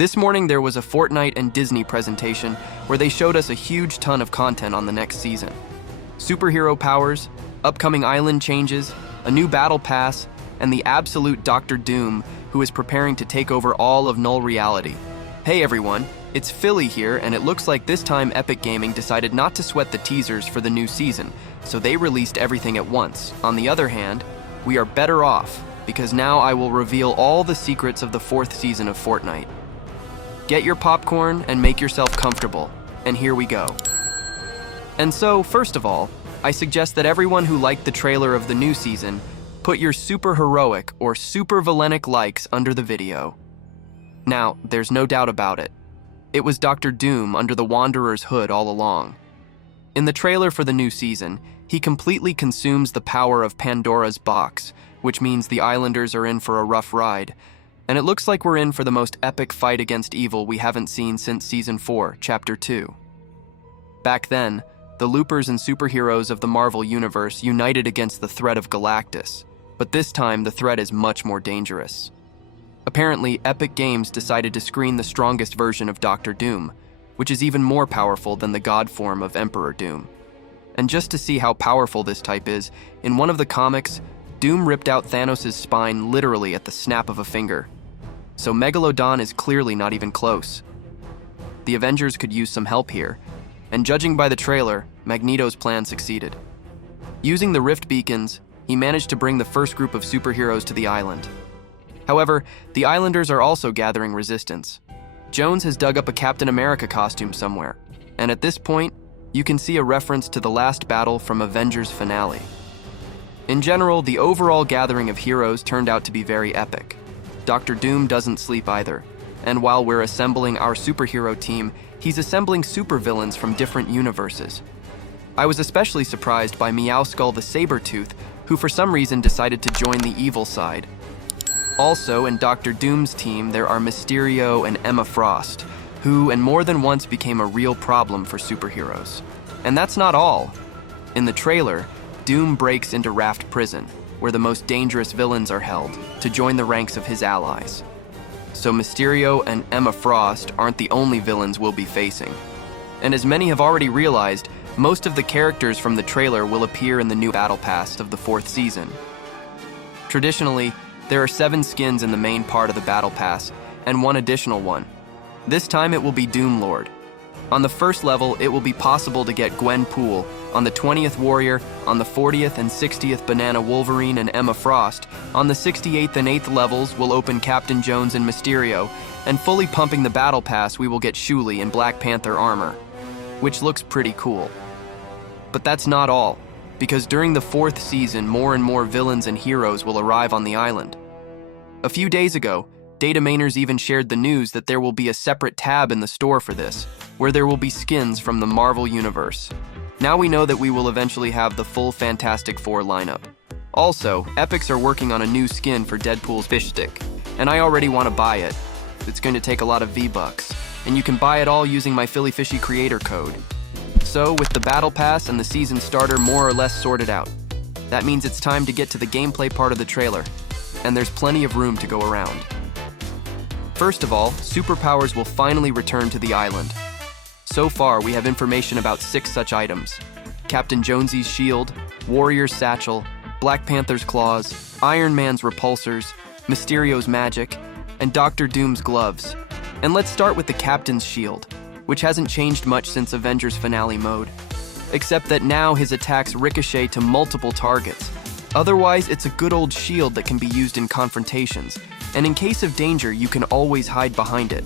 This morning there was a Fortnite and Disney presentation where they showed us a huge ton of content on the next season. Superhero powers, upcoming island changes, a new battle pass, and the absolute Dr. Doom who is preparing to take over all of Null Reality. Hey everyone, it's Philly here, and it looks like this time Epic Gaming decided not to sweat the teasers for the new season, so they released everything at once. On the other hand, we are better off, because now I will reveal all the secrets of the 4th season of Fortnite. Get your popcorn and make yourself comfortable, and here we go. And so, first of all, I suggest that everyone who liked the trailer of the new season put your super heroic or super villainic likes under the video. Now, there's no doubt about it. It was Dr. Doom under the Wanderer's hood all along. In the trailer for the new season, he completely consumes the power of Pandora's box, which means the Islanders are in for a rough ride. And it looks like we're in for the most epic fight against evil we haven't seen since Season 4, Chapter 2. Back then, the loopers and superheroes of the Marvel Universe united against the threat of Galactus, but this time the threat is much more dangerous. Apparently, Epic Games decided to screen the strongest version of Dr. Doom, which is even more powerful than the god form of Emperor Doom. And just to see how powerful this type is, in one of the comics, Doom ripped out Thanos' spine literally at the snap of a finger. So Megalodon is clearly not even close. The Avengers could use some help here, and judging by the trailer, Magneto's plan succeeded. Using the rift beacons, he managed to bring the first group of superheroes to the island. However, the Islanders are also gathering resistance. Jones has dug up a Captain America costume somewhere, and at this point, you can see a reference to the last battle from Avengers Finale. In general, the overall gathering of heroes turned out to be very epic. Dr. Doom doesn't sleep either, and while we're assembling our superhero team, he's assembling supervillains from different universes. I was especially surprised by Meowskull the Sabretooth, who for some reason decided to join the evil side. Also, in Dr. Doom's team, there are Mysterio and Emma Frost, who and more than once became a real problem for superheroes. And that's not all. In the trailer, Doom breaks into Raft Prison, where the most dangerous villains are held, to join the ranks of his allies. So Mysterio and Emma Frost aren't the only villains we'll be facing. And as many have already realized, most of the characters from the trailer will appear in the new Battle Pass of the 4th season. Traditionally, there are 7 skins in the main part of the Battle Pass, and one additional one. This time it will be Doom Lord. On the first level, it will be possible to get Gwen Poole, on the 20th Warrior, on the 40th and 60th Banana Wolverine and Emma Frost. On the 68th and 8th levels, we'll open Captain Jones and Mysterio, and fully pumping the Battle Pass, we will get Shuli in Black Panther armor, which looks pretty cool. But that's not all, because during the 4th season, more and more villains and heroes will arrive on the island. A few days ago, data mainers even shared the news that there will be a separate tab in the store for this, where there will be skins from the Marvel Universe. Now we know that we will eventually have the full Fantastic Four lineup. Also, Epics are working on a new skin for Deadpool's fish stick, and I already want to buy it. It's going to take a lot of V-Bucks, and you can buy it all using my FillyFishy creator code. So, with the Battle Pass and the season starter more or less sorted out, that means it's time to get to the gameplay part of the trailer, and there's plenty of room to go around. First of all, superpowers will finally return to the island. So far, we have information about 6 such items: Captain Jonesy's shield, Warrior's satchel, Black Panther's claws, Iron Man's repulsors, Mysterio's magic, and Dr. Doom's gloves. And let's start with the Captain's shield, which hasn't changed much since Avengers Finale mode, except that now his attacks ricochet to multiple targets. Otherwise, it's a good old shield that can be used in confrontations, and in case of danger, you can always hide behind it.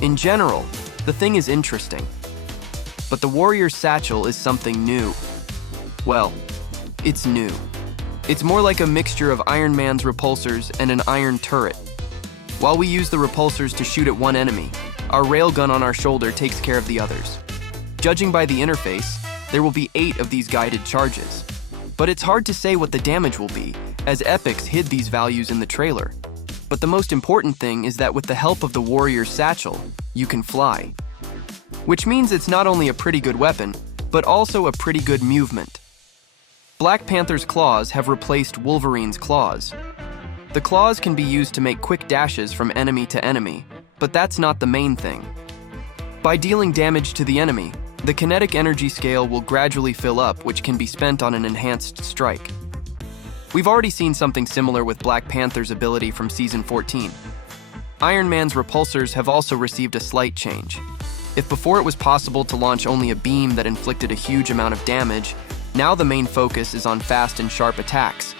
In general, the thing is interesting, but the Warrior's satchel is something new. Well, it's new. It's more like a mixture of Iron Man's repulsors and an iron turret. While we use the repulsors to shoot at one enemy, our railgun on our shoulder takes care of the others. Judging by the interface, there will be 8 of these guided charges. But it's hard to say what the damage will be, as Epics hid these values in the trailer. But the most important thing is that with the help of the Warrior's satchel, you can fly. Which means it's not only a pretty good weapon, but also a pretty good movement. Black Panther's claws have replaced Wolverine's claws. The claws can be used to make quick dashes from enemy to enemy, But that's not the main thing. By dealing damage to the enemy, the kinetic energy scale will gradually fill up, which can be spent on an enhanced strike. We've already seen something similar with Black Panther's ability from Season 14. Iron Man's repulsors have also received a slight change. If before it was possible to launch only a beam that inflicted a huge amount of damage, now the main focus is on fast and sharp attacks.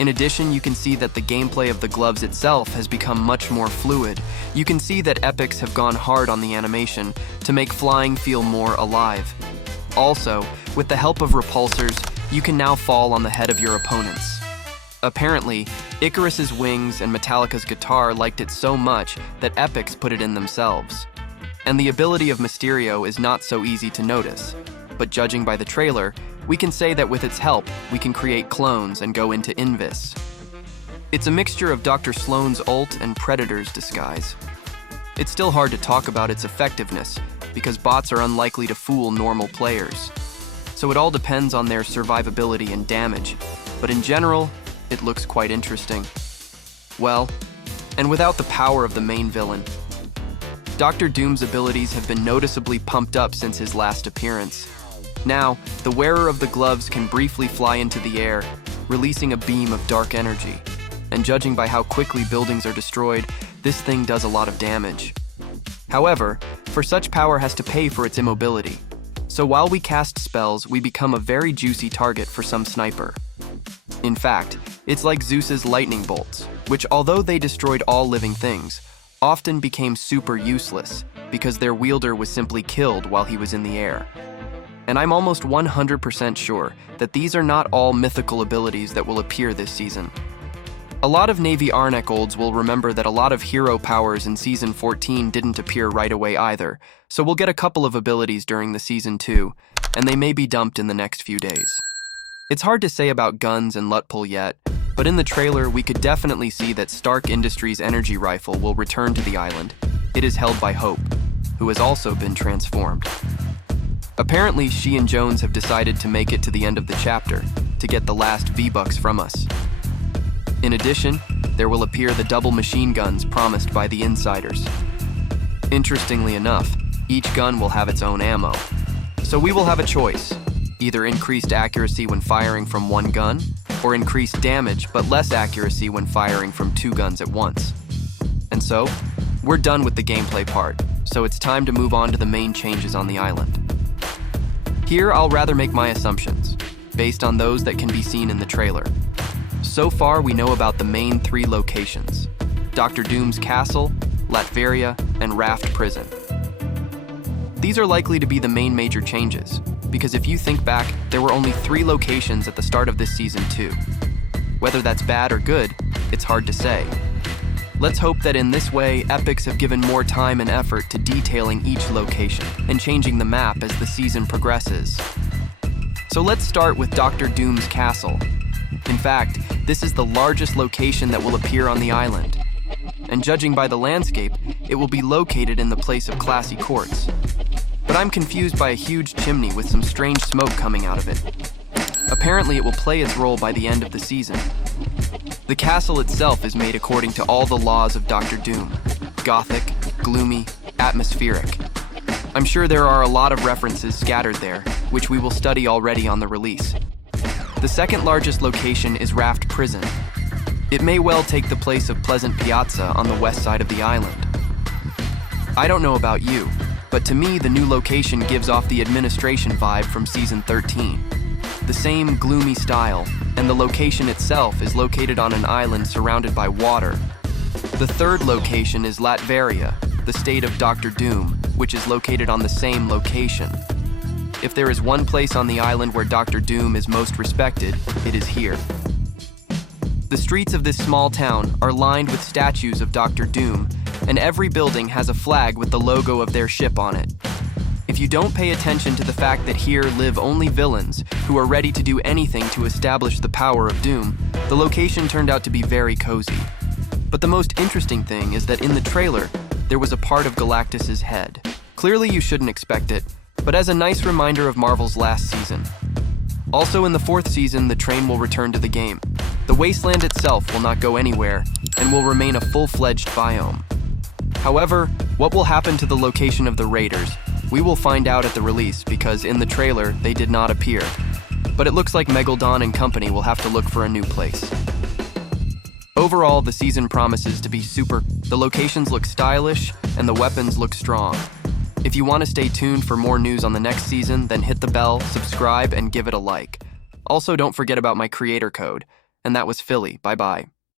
In addition, you can see that the gameplay of the gloves itself has become much more fluid. You can see that Epics have gone hard on the animation to make flying feel more alive. Also, with the help of repulsors, you can now fall on the head of your opponents. Apparently, Icarus's wings and Metallica's guitar liked it so much that Epics put it in themselves. And the ability of Mysterio is not so easy to notice, but judging by the trailer, we can say that with its help, we can create clones and go into Invis. It's a mixture of Dr. Sloan's ult and Predator's disguise. It's still hard to talk about its effectiveness, because bots are unlikely to fool normal players. So it all depends on their survivability and damage, but in general, it looks quite interesting. Well, and without the power of the main villain. Dr. Doom's abilities have been noticeably pumped up since his last appearance. Now, the wearer of the gloves can briefly fly into the air, releasing a beam of dark energy. And judging by how quickly buildings are destroyed, this thing does a lot of damage. However, for such power has to pay for its immobility. So while we cast spells, we become a very juicy target for some sniper. In fact, it's like Zeus's lightning bolts, which although they destroyed all living things, often became super useless because their wielder was simply killed while he was in the air. And I'm almost 100% sure that these are not all mythical abilities that will appear this season. A lot of Navy Arnek olds will remember that a lot of hero powers in Season 14 didn't appear right away either, so we'll get a couple of abilities during the Season 2, and they may be dumped in the next few days. It's hard to say about guns and Lutpull yet, but in the trailer we could definitely see that Stark Industries' energy rifle will return to the island. It is held by Hope, who has also been transformed. Apparently, she and Jones have decided to make it to the end of the chapter to get the last V-Bucks from us. In addition, there will appear the double machine guns promised by the insiders. Interestingly enough, each gun will have its own ammo. So we will have a choice, either increased accuracy when firing from one gun, or increased damage but less accuracy when firing from two guns at once. And so, we're done with the gameplay part, so it's time to move on to the main changes on the island. Here, I'll rather make my assumptions, based on those that can be seen in the trailer. So far, we know about the main three locations: Dr. Doom's castle, Latveria, and Raft Prison. These are likely to be the main major changes, because if you think back, there were only 3 locations at the start of this Season 2. Whether that's bad or good, it's hard to say. Let's hope that in this way, Epics have given more time and effort to detailing each location and changing the map as the season progresses. So let's start with Dr. Doom's castle. In fact, this is the largest location that will appear on the island. And judging by the landscape, it will be located in the place of classy courts. But I'm confused by a huge chimney with some strange smoke coming out of it. Apparently it will play its role by the end of the season. The castle itself is made according to all the laws of Dr. Doom: gothic, gloomy, atmospheric. I'm sure there are a lot of references scattered there, which we will study already on the release. The second largest location is Raft Prison. It may well take the place of Pleasant Piazza on the west side of the island. I don't know about you, but to me the new location gives off the administration vibe from Season 13. The same gloomy style, and the location itself is located on an island surrounded by water. The third location is Latveria, the state of Dr. Doom, which is located on the same location. If there is one place on the island where Dr. Doom is most respected, it is here. The streets of this small town are lined with statues of Dr. Doom, and every building has a flag with the logo of their ship on it. If you don't pay attention to the fact that here live only villains who are ready to do anything to establish the power of Doom, the location turned out to be very cozy. But the most interesting thing is that in the trailer, there was a part of Galactus's head. Clearly you shouldn't expect it, but as a nice reminder of Marvel's last season. Also in the 4th season, the train will return to the game. The wasteland itself will not go anywhere, and will remain a full-fledged biome. However, what will happen to the location of the raiders? We will find out at the release because in the trailer, they did not appear. But it looks like Megalodon and company will have to look for a new place. Overall, the season promises to be super. The locations look stylish and the weapons look strong. If you want to stay tuned for more news on the next season, then hit the bell, subscribe, and give it a like. Also, don't forget about my creator code. And that was Philly. Bye-bye.